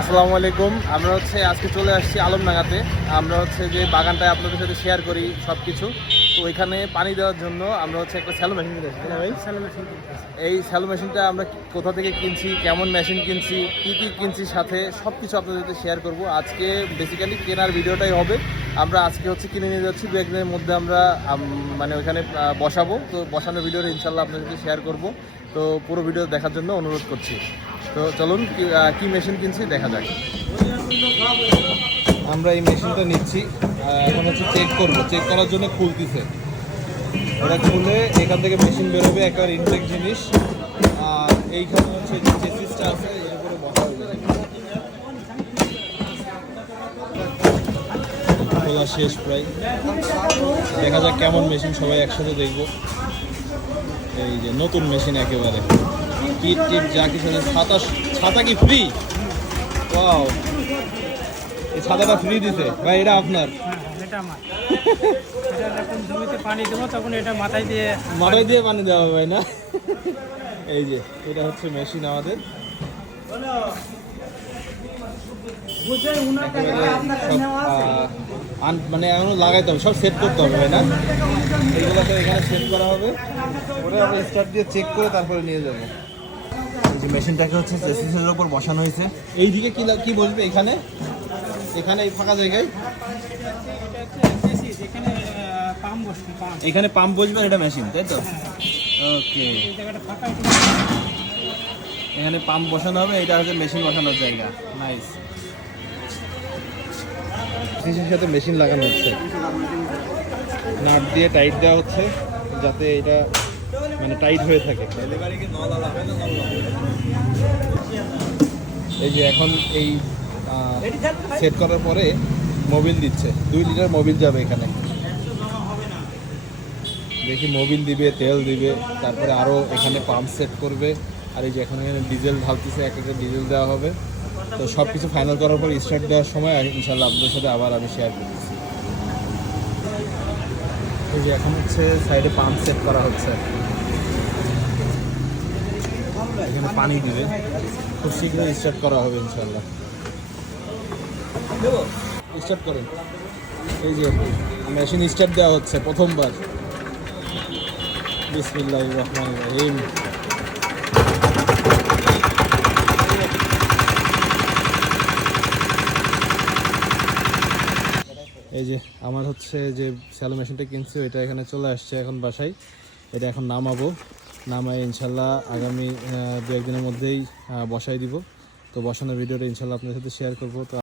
আসসালামু আলাইকুম। আমরা হচ্ছে আজকে চলে আসছি আলমডাঙ্গাতে। আমরা হচ্ছে যে বাগানটায় আপনাদের সাথে শেয়ার করি সব কিছু তো ওইখানে পানি দেওয়ার জন্য আমরা হচ্ছে একটা স্যালো মেশিন কিনেছি তাই না ভাই? এই স্যালো মেশিনটা আমরা কোথা থেকে কিনছি কেমন মেশিন কিনছি কি কি কিনছি সাথে সব কিছু আপনাদের সাথে শেয়ার করব। আজকে বেসিক্যালি কেনার ভিডিওটাই হবে। আমরা আজকে হচ্ছে কিনে নিয়ে যাচ্ছি দু একদিনের মধ্যে আমরা মানে ওইখানে বসাবো। তো বসানোর ভিডিওটা ইনশাল্লাহ আপনাদের সাথে শেয়ার করব। তো পুরো ভিডিও দেখার জন্য অনুরোধ করছি। তো চলুন কি কি মেশিন কিনছি দেখা যাক। আমরা এই মেশিনটা নিচ্ছি এখন হচ্ছে চেক করব। চেক করার জন্য খুলতেছে। ওটা খুলে এখান থেকে মেশিন বেরোবে, একেবারে ইনটেক জিনিস। আর এইখানে হচ্ছে যে চেসিসটা আছে শেষ প্রায়। দেখা যাক কেমন মেশিন সবাই একসাথে দেখব। এই যে নতুন মেশিন একেবারে। কিট টিট যা কিছু ছাতা ছাতা কি ফ্রি ওয়াও এই ছাতাটা ফ্রি দিছে। ভাই এটা আপনার। হ্যাঁ, এটা আমার। এটা যখন জমিতে পানি দেবো তখন এটা মাথায় দিয়ে মাথায় দিয়ে পানি দেওয়া হবে ভাই না? এই যে এটা হচ্ছে মেশিন আমাদের। সব, আন- মানে এখনও লাগাইতে হবে সব সেট করতে হবে ভাই না? এইগুলো তো এখানে সেট করা হবে। ওটা আমরা স্টার্ট দিয়ে চেক করে তারপরে নিয়ে যাব। যে মেশিনটাকে হচ্ছে চেসিসের উপর বসানো হয়েছে। এই দিকে কি কি বসবে এখানে? এখানে এই ফাঁকা জায়গায়? এখানে পাম্প বসবে এটা মেশিন তাই তো? ওকে এখানে পাম্প বসানো হবে, এটা হচ্ছে মেশিন বসানোর জায়গা। নাইস জিনিসের সাথে মেশিন লাগানো হচ্ছে। নাট দিয়ে টাইট দেওয়া হচ্ছে, যাতে এটা মানে টাইট হয়ে থাকে। এই যে এখন এই সেট করার পরে মোবিল দিচ্ছে। দুই লিটার মোবিল যাবে এখানে। দেখি মোবিল দিবে, তেল দিবে, তারপরে আরও এখানে পাম্প সেট করবে। আর এই যে এখন এখানে ডিজেল ঢালতেছে, এক একটা ডিজেল দেওয়া হবে। তো সব কিছু ফাইনাল করার পর স্টার্ট দেওয়ার সময় ইনশাল্লাহ আপনাদের সাথে আবার আমি শেয়ার করতেছি। এই যে এখন হচ্ছে সাইডে পাম্প সেট করা হচ্ছে। এখানে পানি দিবে। খুব শীঘ্রই স্টার্ট করা হবে ইনশাল্লাহ স্টার্ট করেন। এই যে মেশিন স্টার্ট দেওয়া হচ্ছে, প্রথমবার। বিসমিল্লাহ রহমান রহিম। এই যে, আমার হচ্ছে যে স্যালো মেশিনটা কিনছি, ওইটা এখানে চলে আসছে এখন বাসায়। এটা এখন নামাবো। নামায় ইনশাল্লাহ আগামী দু একদিনের মধ্যেই বসাই দিব। তো বসানোর ভিডিওটা ইনশাল্লাহ আপনাদের সাথে শেয়ার করব। তো